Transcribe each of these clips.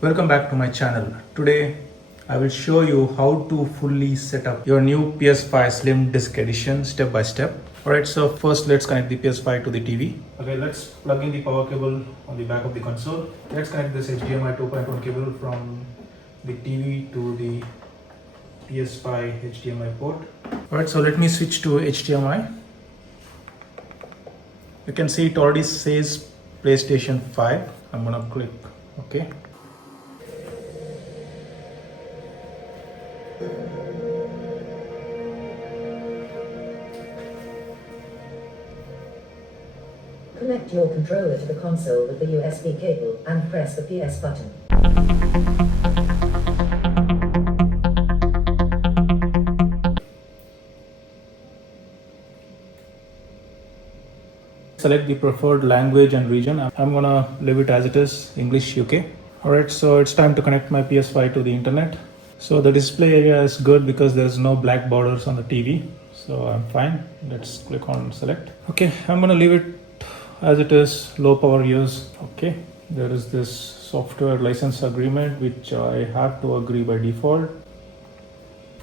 Welcome back to my channel. Today I will show you how to fully set up your new PS5 Slim Disc Edition step by step. Alright, so first let's connect the PS5 to the TV. Okay, let's plug in the power cable on the back of the console. Let's connect this HDMI 2.1 cable from the TV to the PS5 HDMI port. Alright, so let me switch to HDMI. You can see it already says PlayStation 5. I'm gonna click OK. Connect your controller to the console with the USB cable and press the PS button. Select the preferred language and region. I'm gonna leave it as it is, English UK. Alright, so it's time to connect my PS5 to the internet. So the display area is good because there's no black borders on the TV. So I'm fine. Let's click on select. Okay, I'm gonna leave it as it is, low power use. Okay, there is this software license agreement which I have to agree by default.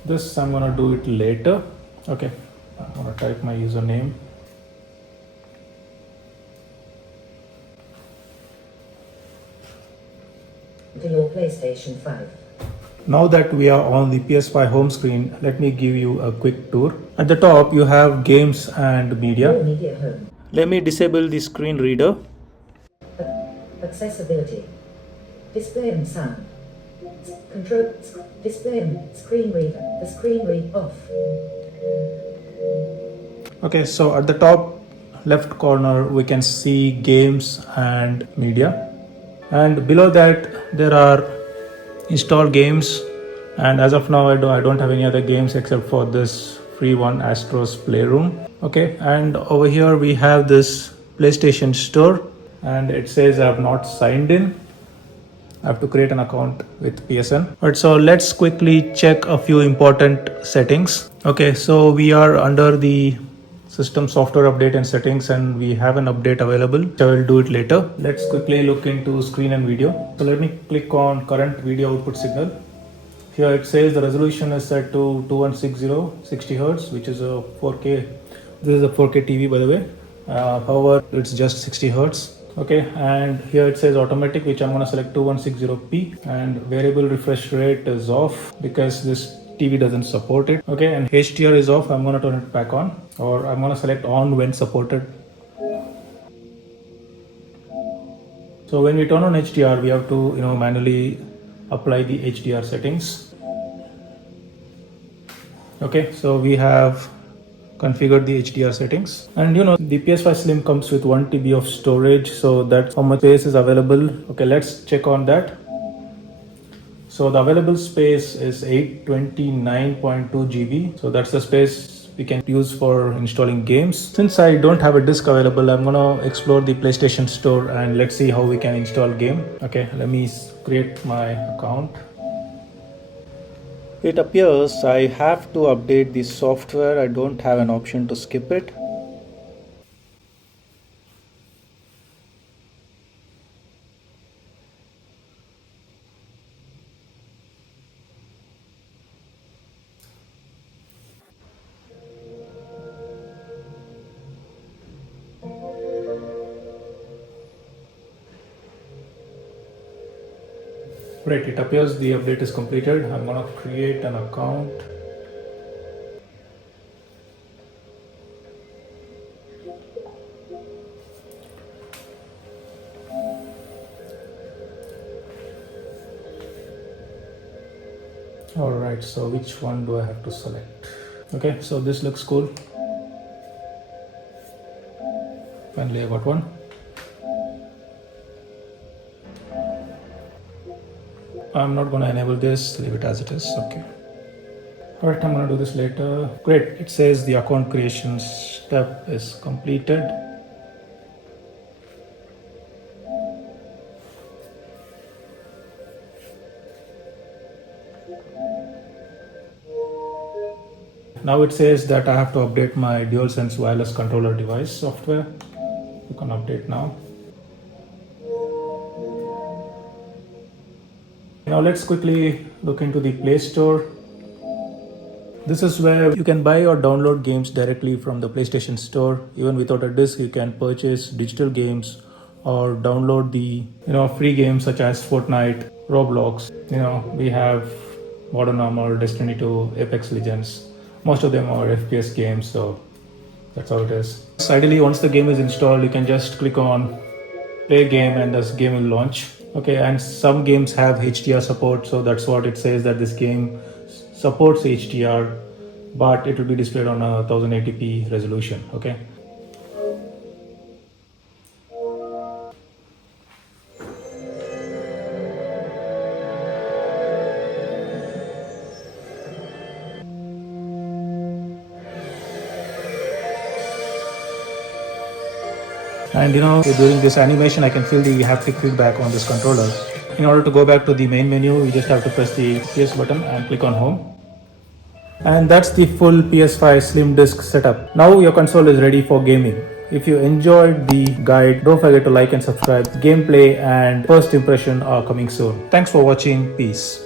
This I'm gonna do it later. Okay, I'm gonna type my username. To your PlayStation 5. Now that we are on the PS5 home screen, let me give you a quick tour. At the top you have games and media. Your media home. Let me disable the screen reader. Accessibility. Display and sound. Control. Display and screen reader. The screen read off. Okay, so at the top left corner we can see games and media. And below that there are installed games, and as of now I don't have any other games except for this free one, Astro's Playroom. Okay, and over here we have this PlayStation Store, and it says I have not signed in. I have to create an account with PSN. Alright, so let's quickly check a few important settings. Okay, so we are under the system software update and settings, and we have an update available. I will do it later. Let's quickly look into screen and video. So let me click on current video output signal. Here it says the resolution is set to 2160 60 Hz, which is a 4K. This is a 4K TV, by the way. However, it's just 60 Hz. Okay, and here it says automatic, which I'm going to select 2160p, and variable refresh rate is off because this TV doesn't support it. Okay, and HDR is off. I'm going to turn it back on, or I'm going to select on when supported. So when we turn on HDR, we have to manually apply the HDR settings. Okay, so we have configured the HDR settings, and the PS5 Slim comes with 1 TB of storage, so that's how much space is available. Okay, let's check on that. So the available space is 829.2 GB. So that's the space we can use for installing games. Since I don't have a disc available, I'm gonna explore the PlayStation Store and let's see how we can install game. Okay, let me create my account. It appears I have to update the software. I don't have an option to skip it. Right, it appears the update is completed. I'm gonna create an account. Alright, so which one do I have to select? Okay, so this looks cool. Finally I got one. I'm not going to enable this, leave it as it is. Okay. Alright, I'm going to do this later. Great, it says the account creation step is completed. Now it says that I have to update my DualSense wireless controller device software. You can update now. Now let's quickly look into the Play Store. This is where you can buy or download games directly from the PlayStation Store. Even without a disc, you can purchase digital games or download the free games such as Fortnite, Roblox. We have Modern Warfare, Destiny 2, Apex Legends. Most of them are FPS games, so that's how it is. So ideally, once the game is installed, you can just click on play game and this game will launch. Okay, and some games have HDR support, so that's what it says, that this game supports HDR, but it will be displayed on a 1080p resolution. Okay. And during this animation, I can feel the haptic feedback on this controller. In order to go back to the main menu, you just have to press the PS button and click on home. And that's the full PS5 Slim Disc setup. Now your console is ready for gaming. If you enjoyed the guide, don't forget to like and subscribe. Gameplay and first impression are coming soon. Thanks for watching. Peace.